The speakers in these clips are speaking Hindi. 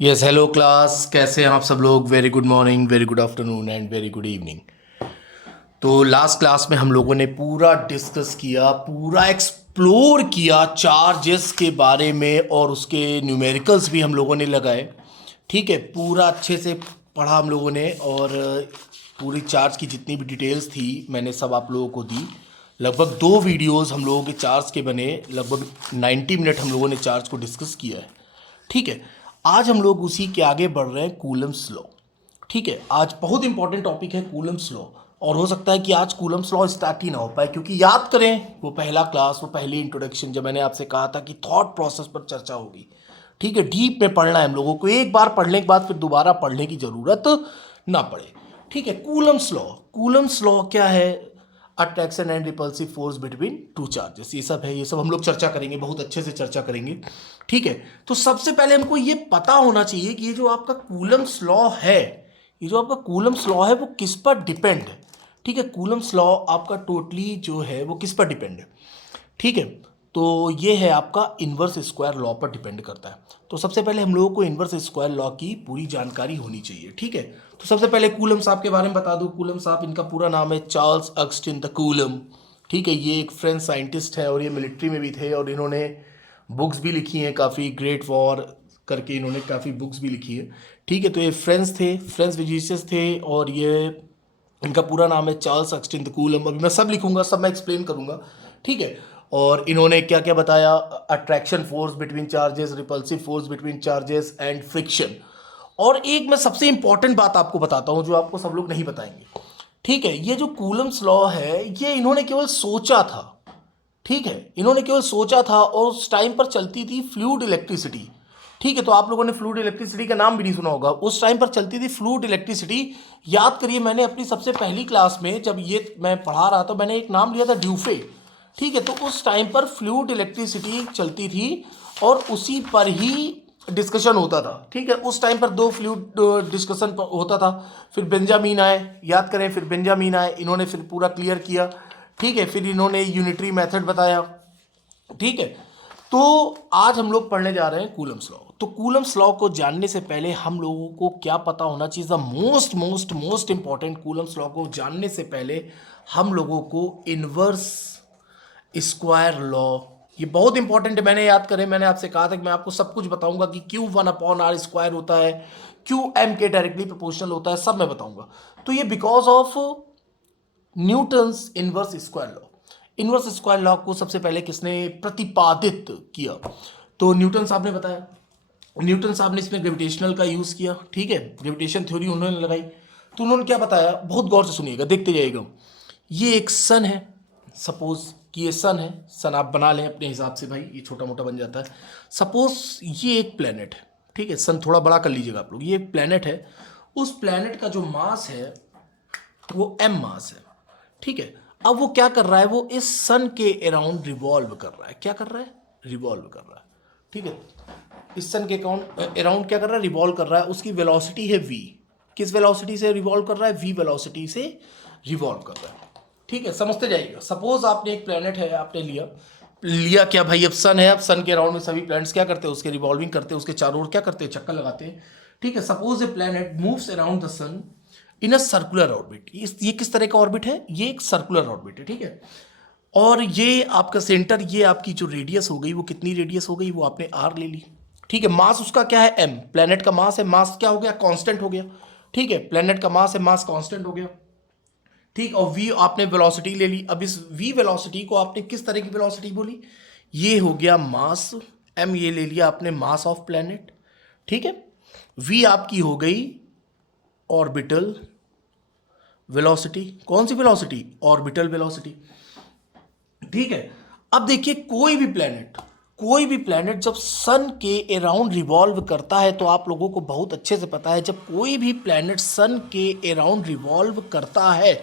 यस हेलो क्लास, कैसे हैं आप सब लोग। Very good morning, very good afternoon and very good evening. तो लास्ट क्लास में हम लोगों ने पूरा डिस्कस किया, पूरा एक्सप्लोर किया चार्जेस के बारे में और उसके न्यूमेरिकल्स भी हम लोगों ने लगाए। ठीक है, पूरा अच्छे से पढ़ा हम लोगों ने और पूरी चार्ज की जितनी भी डिटेल्स थी मैंने सब आप लोगों को दी। लगभग 2 वीडियोस हम लोगों के चार्ज के बने, लगभग 90 मिनट हम लोगों ने चार्ज को डिस्कस किया है। ठीक है, आज हम लोग उसी के आगे बढ़ रहे हैं, कूलम्स लॉ। ठीक है, आज बहुत इंपॉर्टेंट टॉपिक है कूलम्स लॉ। और हो सकता है कि आज कूलम्स लॉ स्टार्ट ही ना हो पाए, क्योंकि याद करें वो पहला क्लास, वो पहली इंट्रोडक्शन, जब मैंने आपसे कहा था कि थॉट प्रोसेस पर चर्चा होगी। ठीक है, डीप में पढ़ना है हम लोगों को, एक बार पढ़ने के बाद फिर दोबारा पढ़ने की जरूरत ना पड़े। ठीक है, कूलम्स लॉ। कूलम्स लॉ क्या है? Attraction and repulsive force between two charges, ये सब है, ये सब हम लोग चर्चा करेंगे, बहुत अच्छे से चर्चा करेंगे। ठीक है, तो सबसे पहले हमको ये पता होना चाहिए कि ये जो आपका कूलम्स लॉ है, ये जो आपका कूलम्स लॉ है वो किस पर डिपेंड है। ठीक है, कूलम्स लॉ आपका टोटली जो है वो किस पर डिपेंड है। ठीक है, तो ये है आपका इन्वर्स स्क्वायर लॉ पर डिपेंड करता है। तो सबसे पहले हम लोगों को इन्वर्स स्क्वायर लॉ की पूरी जानकारी होनी चाहिए। ठीक है, तो सबसे पहले कूलम साहब के बारे में बता दूं। कूलम साहब, इनका पूरा नाम है चार्ल्स अगस्टिन द कूलम। ठीक है, ये एक फ्रेंच साइंटिस्ट है और ये मिलिट्री में भी थे और इन्होंने बुक्स भी लिखी हैं काफ़ी, ग्रेट वॉर करके इन्होंने काफ़ी बुक्स भी लिखी है। ठीक है, तो ये फ्रेंच थे, फ्रेंच फिजिसिस्ट थे और ये इनका पूरा नाम है चार्ल्स अगस्टिन द कूलम। अभी मैं सब लिखूंगा, सब मैं एक्सप्लेन करूंगा। ठीक है, और इन्होंने क्या क्या बताया? Attraction force between charges, repulsive force between charges and friction. और एक मैं सबसे इंपॉर्टेंट बात आपको बताता हूं जो आपको सब लोग नहीं बताएंगे। ठीक है, ये जो कूलम्स लॉ है ये इन्होंने केवल सोचा था। ठीक है, इन्होंने केवल सोचा था और उस टाइम पर चलती थी फ्लूइड इलेक्ट्रिसिटी। ठीक है, तो आप लोगों ने फ्लूइड इलेक्ट्रिसिटी का नाम भी नहीं सुना होगा, उस टाइम पर चलती थी फ्लूइड इलेक्ट्रिसिटी। याद करिए, मैंने अपनी सबसे पहली क्लास में जब ये मैं पढ़ा रहा था, मैंने एक नाम लिया था ड्यूफे। ठीक है, तो उस टाइम पर फ्लूइड इलेक्ट्रिसिटी चलती थी और उसी पर ही डिस्कशन होता था। ठीक है, उस टाइम पर 2 फ्लूइड डिस्कशन होता था। फिर बेंजामिन आए, याद करें, फिर बेंजामिन आए, इन्होंने फिर पूरा क्लियर किया। ठीक है, फिर इन्होंने यूनिटरी मेथड बताया। ठीक है, तो आज हम लोग पढ़ने जा रहे हैं कूलम्स लॉ। तो कूलम्स लॉ को जानने से पहले हम लोगों को क्या पता होना चाहिए? The most most most important, Coulomb's law को जानने से पहले हम लोगों को इनवर्स स्क्वायर लॉ, ये बहुत इंपॉर्टेंट है। मैंने याद करें, मैंने आपसे कहा था कि मैं आपको सब कुछ बताऊंगा कि क्यू 1/r स्क्वायर होता है, क्यू एम के डायरेक्टली प्रोपोर्शनल होता है, सब मैं बताऊंगा। तो ये because of Newton's inverse square law. Inverse square law को सबसे पहले किसने प्रतिपादित किया? तो न्यूटन साहब ने बताया। न्यूटन साहब ने इसमें ग्रेविटेशनल का यूज़ किया। ठीक है, ग्रेविटेशन थ्योरी उन्होंने लगाई। तो उन्होंने क्या बताया, बहुत गौर से सुनिएगा, देखते जाइएगा। ये एक सन है, सपोज कि ये सन है, सन आप बना लें अपने हिसाब से, भाई ये छोटा मोटा बन जाता है। सपोज ये एक प्लेनेट है। ठीक है, सन थोड़ा बड़ा कर लीजिएगा आप लोग, ये एक प्लेनेट है। उस प्लेनेट का जो मास है वो एम मास है। ठीक है, अब वो क्या कर रहा है, वो इस सन के अराउंड रिवॉल्व कर रहा है। क्या कर रहा है? रिवॉल्व कर रहा है। ठीक है, इस सन के अराउंड क्या कर रहा है? रिवॉल्व कर रहा है। उसकी वेलोसिटी है v। किस वेलोसिटी से रिवॉल्व कर रहा है? v वेलोसिटी से रिवॉल्व कर रहा है। ठीक है, समझते जाइएगा। सपोज आपने एक प्लेनेट है, आपने लिया लिया क्या भाई, अब सन है, अब सन के अराउंड में सभी प्लैनेट्स क्या करते हैं? उसके रिवॉल्विंग करते हैं, उसके चारों ओर क्या करते हैं? चक्कर लगाते हैं। ठीक है, suppose a planet moves around the sun in a circular orbit. ये किस तरह का ऑर्बिट है? ये एक सर्कुलर ऑर्बिट है। ठीक है, और ये आपका सेंटर, ये आपकी जो रेडियस हो गई वो कितनी रेडियस हो गई? वो आपने आर ले ली। ठीक है, मास उसका क्या है? एम। प्लेनेट का मास है, मास क्या हो गया? कांस्टेंट हो गया। ठीक है, प्लेनेट का मास है, मास कांस्टेंट हो गया। ठीक, और v आपने वेलोसिटी ले ली। अब इस v वेलोसिटी को आपने किस तरह की वेलोसिटी बोली? ये हो गया मास, m ये ले लिया आपने, मास ऑफ प्लेनेट। ठीक है, v आपकी हो गई ऑर्बिटल वेलोसिटी। कौन सी वेलोसिटी? Orbital velocity. ठीक है, अब देखिए, कोई भी प्लेनेट जब सन के अराउंड रिवॉल्व करता है, तो आप लोगों को बहुत अच्छे से पता है, जब कोई भी प्लेनेट सन के अराउंड रिवॉल्व करता है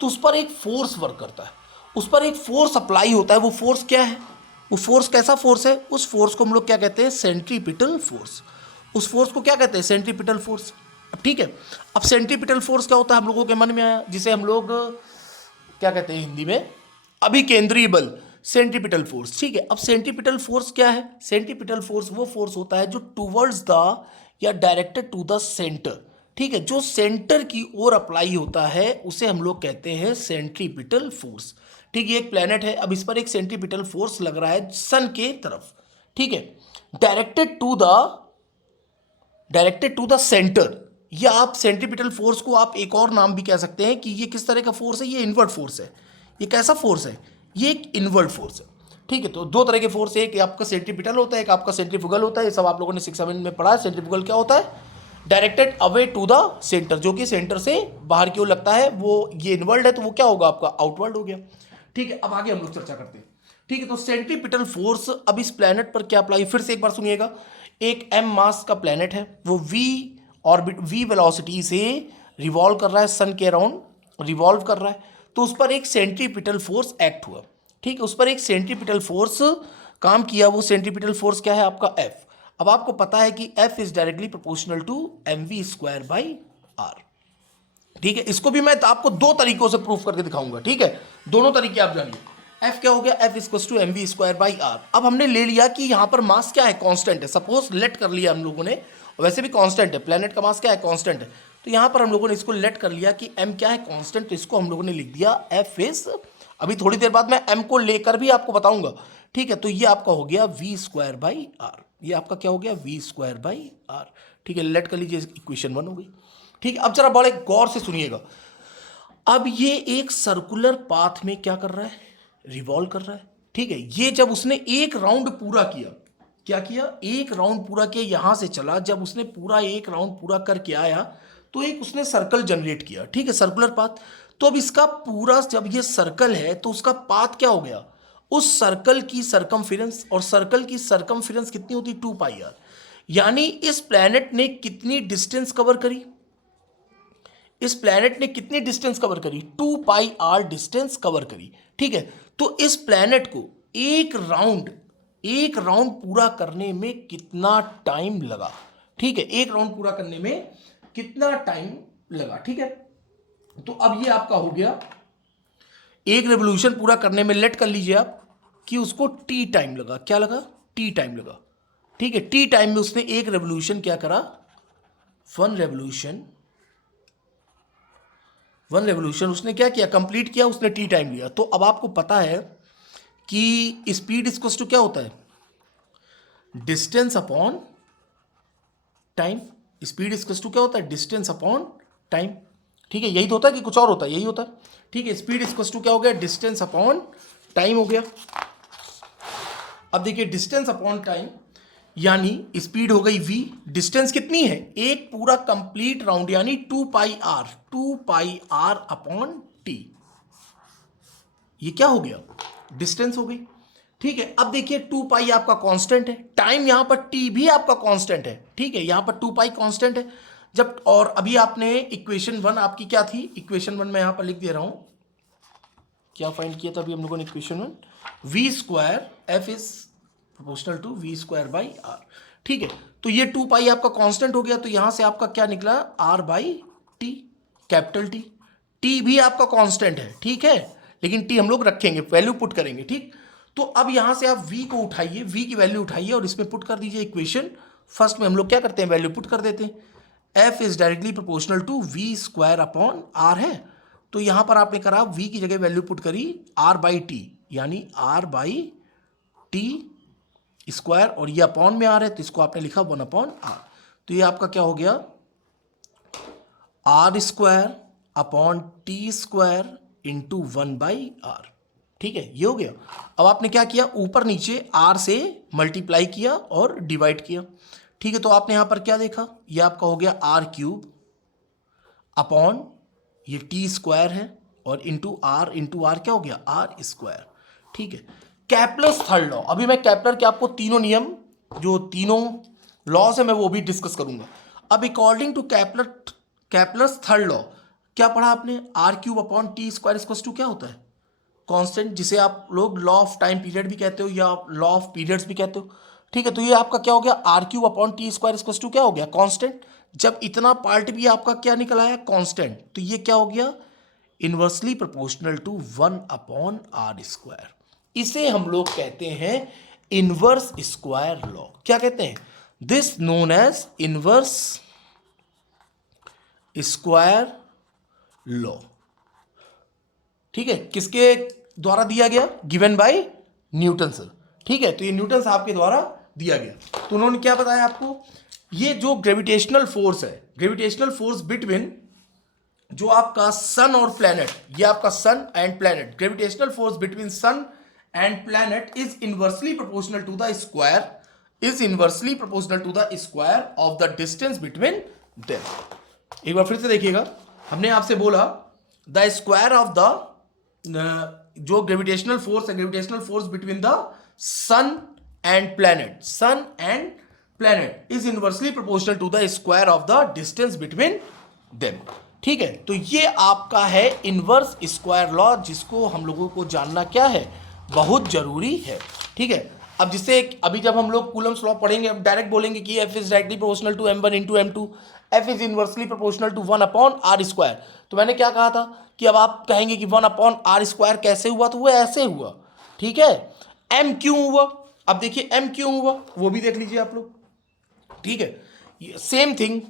तो उस पर एक फोर्स वर्क करता है, उस पर एक फोर्स अप्लाई होता है। वो फोर्स क्या है? वो फोर्स कैसा फोर्स है? उस फोर्स को हम लोग क्या कहते हैं? Centripetal force. उस फोर्स को क्या कहते हैं? Centripetal force. ठीक है, अब सेंट्रीपिटल फोर्स क्या होता है हम लोगों के मन में आया, जिसे हम लोग क्या कहते हैं हिंदी में? अभिकेंद्रीय बल, सेंट्रीपिटल फोर्स। ठीक है, अब सेंट्रीपिटल फोर्स क्या है? सेंट्रीपिटल फोर्स वो फोर्स होता है जो टुवर्ड्स द, या डायरेक्टेड टू द सेंटर, ठीक है, जो सेंटर की ओर अप्लाई होता है उसे हम लोग कहते हैं सेंट्रीपिटल फोर्स। ठीक है, एक प्लेनेट है, अब इस पर एक सेंट्रीपिटल फोर्स लग रहा है सन के तरफ, ठीक है, डायरेक्टेड टू द सेंटर, या आप सेंट्रीपिटल फोर्स को आप एक और नाम भी कह सकते हैं कि ये किस तरह का फोर्स है, ये इनवर्ट फोर्स है। ये कैसा फोर्स है, ये एक इनवर्ट फोर्स है। ठीक है, तो दो तरह के फोर्स है, एक आपका सेंट्रीपिटल होता है, एक आपका सेंट्रीफ्यूगल होता है। ये सब आप लोगों ने 6-7 में पढ़ा है। सेंट्रीफ्यूगल क्या होता है, directed away to the centre, जो कि सेंटर से बाहर की ओर लगता है, वो ये इनवर्ड है तो वो क्या होगा आपका आउटवर्ड हो गया। ठीक है, अब आगे हम लोग चर्चा करते हैं। ठीक है, तो सेंट्रीपिटल फोर्स अब इस प्लेनेट पर क्या अप्लाई, फिर से एक बार सुनिएगा। एक m मास का प्लेनेट है, वो v वेलोसिटी से रिवॉल्व कर रहा है, सन के अराउंड रिवॉल्व कर रहा है, तो उस पर एक सेंट्रीपिटल फोर्स एक्ट हुआ। ठीक है, उस पर एक सेंट्रीपिटल फोर्स काम किया। वो सेंट्रीपिटल फोर्स क्या है आपका F। अब आपको पता है कि F is directly proportional to mv²/r। ठीक है, इसको भी मैं आपको दो तरीकों से प्रूफ करके दिखाऊंगा। ठीक है, दोनों तरीके आप जानिए। F क्या हो गया, F इक्वल्स टू mv²/r। अब हमने ले लिया कि यहां पर मास क्या है, कांस्टेंट है। सपोज लेट कर लिया हम लोगों ने, वैसे भी कांस्टेंट है, प्लेनेट का मास क्या है, कांस्टेंट है। तो यहां पर हम लोगों ने इसको लेट कर लिया कि m क्या है, कांस्टेंट, तो इसको हम लोगों ने लिख दिया F इज, अभी थोड़ी देर बाद मैं m को लेकर भी आपको बताऊंगा। ठीक है, तो ये आपका हो गया v²/r। ये आपका क्या हो गया, v²/r। ठीक है, लेट कर लीजिए, इक्वेशन 1 हो गई। ठीक है, अब जरा बड़े गौर से सुनिएगा। अब ये एक सर्कुलर पाथ में क्या कर रहा है, रिवॉल्व कर रहा है। ठीक है, ये जब उसने एक राउंड पूरा किया, क्या किया, एक राउंड पूरा किया, यहां से चला, जब उसने पूरा एक राउंड पूरा करके आया तो एक उसने सर्कल जनरेट किया। ठीक है, सर्कुलर पाथ। तो अब इसका पूरा, जब ये सर्कल है तो उसका पाथ क्या हो गया, उस सर्कल की सरकमफेरेंस, और सर्कल की सरकमफेरेंस कितनी होती, 2πr। यानी इस प्लेनेट ने कितनी डिस्टेंस कवर करी, इस प्लेनेट ने कितनी डिस्टेंस कवर करी, 2πr डिस्टेंस कवर करी। ठीक है, तो इस प्लेनेट को एक राउंड पूरा करने में कितना टाइम लगा। ठीक है, एक राउंड पूरा करने में कितना टाइम लगा। ठीक है, तो अब ये आपका हो गया, एक रेवोल्यूशन पूरा करने में, लेट कर लीजिए आप कि उसको टी टाइम लगा। क्या लगा, टी टाइम लगा। ठीक है, टी टाइम में उसने एक रेवोल्यूशन क्या करा, वन रेवोल्यूशन उसने क्या किया, कंप्लीट किया, उसने टी टाइम लिया। तो अब आपको पता है कि स्पीड इक्वल्स टू क्या होता है, distance upon time. Speed equals to क्या होता है, डिस्टेंस अपॉन टाइम। ठीक है, यही तो होता है कि कुछ और होता है, यही होता है। ठीक है, स्पीड इक्वल्स टू क्या हो गया, डिस्टेंस अपॉन टाइम हो गया। अब देखिए, डिस्टेंस अपॉन टाइम यानी स्पीड हो गई v, डिस्टेंस कितनी है, एक पूरा कंप्लीट राउंड, यानी 2πr अपॉन टी। ये क्या हो गया, डिस्टेंस हो गई। ठीक है, अब देखिए 2π आपका कांस्टेंट है, टाइम यहां पर t भी आपका कांस्टेंट है। ठीक है, यहां पर 2π कांस्टेंट है। जब, और अभी आपने इक्वेशन 1 आपकी क्या थी, इक्वेशन 1 मैं यहां पर लिख दे रहा हूं, क्या फाइंड किया था अभी हम लोगों ने, equation 1 v² f is proportional to v²/r। ठीक है, तो ये 2π आपका कांस्टेंट हो गया, तो यहां से आपका क्या निकला, r/t, कैपिटल टी। टी भी आपका कांस्टेंट है, ठीक है, लेकिन टी हम लोग रखेंगे, वैल्यू पुट करेंगे। ठीक, तो अब यहां से आप v को उठाइए, v की वैल्यू उठाइए और इसमें पुट कर दीजिए। इक्वेशन फर्स्ट में हम लोग क्या करते हैं, वैल्यू पुट कर देते हैं। f is directly proportional to v²/r है, तो यहां पर आपने करा, v की जगह वैल्यू पुट करी r/t, यानी r/t स्क्वायर, और ये अपॉन में आ रहा है तो इसको आपने लिखा 1/r। तो ये आपका क्या हो गया, r² upon t² into 1/r। ठीक है, ये हो गया। अब आपने क्या किया, ऊपर नीचे r से मल्टीप्लाई किया और डिवाइड किया। ठीक है, तो आपने यहां पर क्या देखा, ये आपका हो गया r³ अपॉन ये t² है, और इंटू r क्या हो गया, r²। ठीक है, कैपलर्स थर्ड लॉ, अभी मैं केपलर के आपको तीनों नियम, जो तीनों लॉज है, मैं वो भी डिस्कस करूंगा। अब according to Kepler's third law, क्या पढ़ा आपने, r³ upon t² equals to क्या होता है, कांस्टेंट, जिसे आप लोग लॉ ऑफ टाइम पीरियड भी कहते हो या लॉ ऑफ पीरियड्स भी कहते हो। ठीक है, तो ये आपका क्या हो गया, r³ upon t² equals to क्या हो गया, कांस्टेंट। जब इतना पार्ट भी आपका क्या निकल आया, कांस्टेंट, तो ये क्या हो गया, इनवर्सली प्रोपोर्शनल टू 1/r²। इसे हम लोग कहते हैं इनवर्स स्क्वायर लॉ। क्या कहते हैं, this known as inverse square law. ठीक है, किसके द्वारा दिया गया? Given by Newton sir. ठीक है, तो ये न्यूटन साहब के द्वारा दिया गया। तो उन्होंने क्या बताया आपको? ये जो ग्रेविटेशनल फोर्स है, ग्रेविटेशनल फोर्स बिटवीन जो आपका सन और प्लैनेट, ये आपका sun and planet, gravitational force between sun and planet is inversely proportional to the square, is inversely proportional to the square of the distance between them. एक बार फिर से देखिएगा, हमने आपसे बोला द स्क्वायर ऑफ द जो ग्रेविटेशनल फोर्स है, gravitational force between the sun and planet, sun and planet is inversely proportional to the square of the distance between them. ठीक है, तो ये आपका है इनवर्स स्क्वायर लॉ, जिसको हम लोगों को जानना क्या है, बहुत जरूरी है। ठीक है, अब जिससे अभी जब हम लोग कूलम्स लॉ पढ़ेंगे, अब डायरेक्ट बोलेंगे कि F is directly proportional to m1 into m2, F is inversely proportional to 1/r²। तो मैंने क्या कहा था कि अब आप कहेंगे कि 1/r² कैसे हुआ, तो वो ऐसे हुआ। ठीक है, m क्यों हुआ? अब देखिए m क्यों हुआ वो भी देख लीजिए आप लोग। ठीक है, सेम थिंग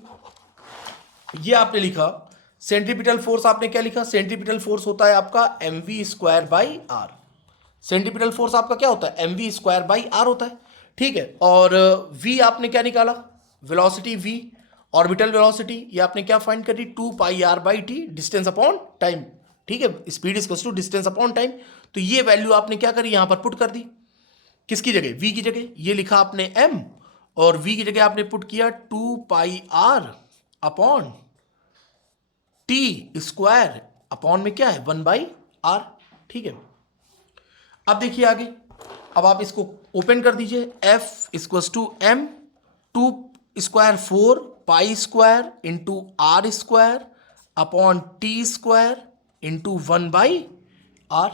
ये आपने लिखा, सेंट्रीपिटल फोर्स आपने क्या लिखा? सेंट्रीपिटल फोर्स होता है आपका mv²/r। सेंट्रीपिटल फोर्स आपका क्या होता है? mv²/r होता है। ठीक है, और v आपने क्या निकाला? वेलोसिटी v, ऑर्बिटल वेलोसिटी, ये आपने क्या फाइंड करी? 2πr/t, distance upon time. ठीक है, speed is equals to distance upon time. तो ये वैल्यू आपने क्या करी? यहां पर पुट कर दी। किसकी जगह? v की जगह। ये लिखा आपने m, और v की जगह आपने पुट किया 2πr/t², अपॉन में क्या है? 1/r। ठीक है, अब देखिए आगे, अब आप इसको ओपन कर दीजिए। f equals to m 2² into r² upon t² into 1/r।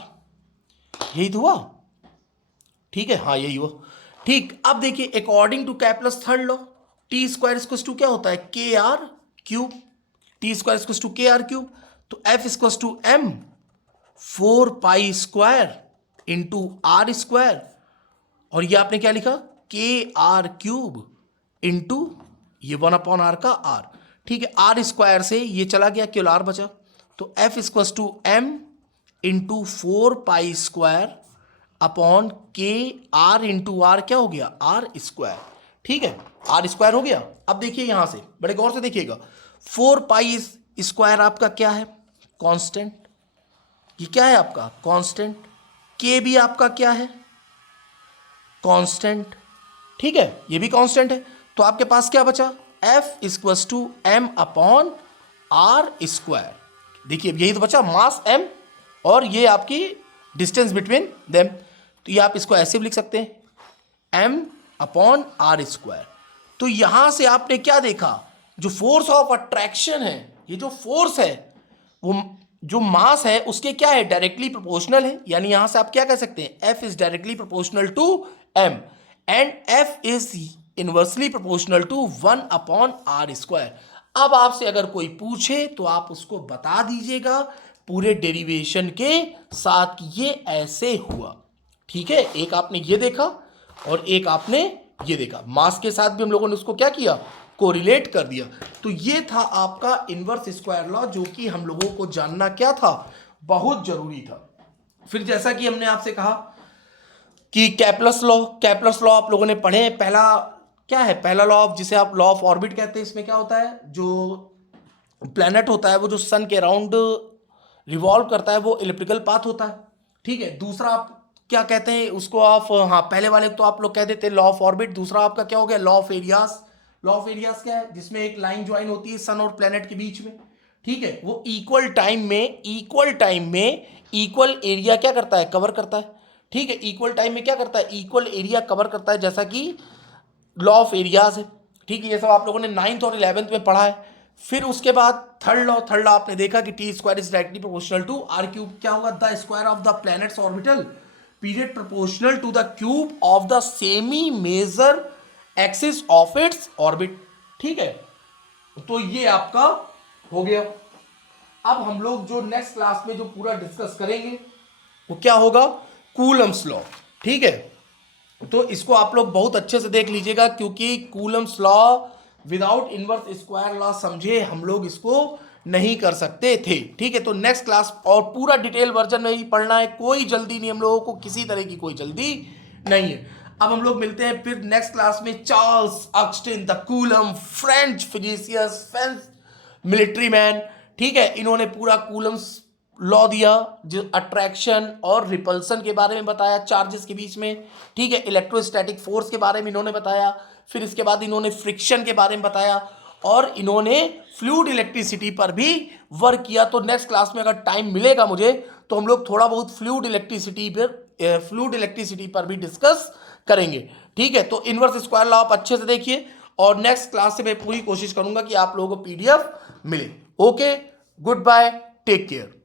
यही तो हुआ। ठीक है, हाँ यही हुआ। ठीक, अब देखिए according to Kepler's third law, t² equals to क्या होता है? kr³। t² equals to kr³। तो f equals to m 4π² into r², और ये आपने क्या लिखा? kr³ इंटू ये 1/r का r। ठीक है, r² से ये चला गया, केवल r बचा। तो f equals to m into 4π² upon kr into r, क्या हो गया? r²। ठीक है, r² हो गया। अब देखिए यहां से बड़े गौर से देखिएगा, 4π² आपका क्या है? कांस्टेंट। ये क्या है आपका? कांस्टेंट। k भी आपका क्या है? कांस्टेंट। ठीक है, ये भी कांस्टेंट है। तो आपके पास क्या बचा? f equals to m upon r²। देखिए यही तो बचा, मास m और ये आपकी डिस्टेंस बिटवीन देम। तो ये आप इसको ऐसे भी लिख सकते हैं, m अपॉन r²। तो यहां से आपने क्या देखा? जो फोर्स ऑफ अट्रैक्शन है, ये जो फोर्स है वो जो मास है उसके क्या है? डायरेक्टली प्रोपोर्शनल है। यानी यहां से आप क्या कह सकते हैं? f is directly proportional to m and f is inversely proportional to 1/r²। अब आपसे अगर कोई पूछे तो आप उसको बता दीजिएगा पूरे डेरिवेशन के साथ कि ये ऐसे हुआ। ठीक है, एक आपने ये देखा और एक आपने ये देखा, मास के साथ भी हम लोगों ने उसको क्या किया? कोरिलेट कर दिया। तो ये था आपका इनवर्स स्क्वायर लॉ, जो कि हम लोगों को जानना क्या था? बहुत जरूरी था। फिर जैसा कि हमने आपसे कहा कि कैपलस लॉ, कैपलस लॉ आप लोगों ने पढ़े हैं। पहला क्या है? पहला लॉ ऑफ, जिसे आप लॉ ऑफ ऑर्बिट कहते हैं, इसमें क्या होता है? जो प्लैनेट होता है वो जो सन के अराउंड रिवॉल्व करता है वो इलिप्टिकल पाथ होता है। ठीक है, दूसरा आप क्या कहते हैं उसको? आप हाँ, पहले वाले तो आप लोग कह देते हैं लॉ ऑफ ऑर्बिट। दूसरा आपका क्या हो गया? Law of areas. Law of areas क्या है? जिसमें एक लाइन ज्वाइन होती है सन और प्लैनेट के बीच में। ठीक है, वो इक्वल टाइम में इक्वल एरिया क्या करता है? कवर करता है। ठीक है, इक्वल टाइम में क्या करता है? इक्वल एरिया कवर करता है, जैसा कि लॉ ऑफ एरियाज है। ठीक है, ये सब आप लोगों ने 9th और 11th में पढ़ा है। फिर उसके बाद थर्ड लॉ आपने देखा कि t² is directly proportional to r³। क्या होगा? The square of the planet's orbital period proportional to the cube of the semi major axis of its orbit. ठीक है, तो ये आपका हो गया। अब हम लोग जो नेक्स्ट क्लास में जो पूरा डिस्कस करेंगे वो क्या होगा? Coulomb's law. ठीक है, तो इसको आप लोग बहुत अच्छे से देख लीजिएगा, क्योंकि Coulomb's law without inverse square law समझे हम लोग इसको नहीं कर सकते थे। ठीक है, तो नेक्स्ट क्लास और पूरा डिटेल वर्जन में ही पढ़ना है, कोई जल्दी नहीं, हम लोगों को किसी तरह की कोई जल्दी नहीं है। अब हम लोग मिलते हैं फिर नेक्स्ट क्लास में। Charles Augustin de Coulomb, French physicist, French military man, ठीक है, इन्होंने पूरा कूलम्स लॉ दिया, जो अट्रैक्शन और रिपल्सन के बारे में बताया चार्जेस के बीच में, ठीक है, इलेक्ट्रोस्टैटिक फोर्स के बारे में इन्होंने बताया, फिर इसके बाद इन्होंने फ्रिक्शन के बारे में बताया, और इन्होंने फ्लूइड इलेक्ट्रिसिटी पर भी वर्क किया। तो नेक्स्ट क्लास में अगर टाइम मिलेगा मुझे तो हम लोग थोड़ा बहुत फ्लूइड इलेक्ट्रिसिटी पर भी डिस्कस करेंगे। ठीक है, तो इनवर्स स्क्वायर लॉ आप अच्छे से देखिए, और नेक्स्ट क्लास से मैं पूरी कोशिश करूंगा कि आप लोगों को पीडीएफ मिले। Okay, goodbye, take care.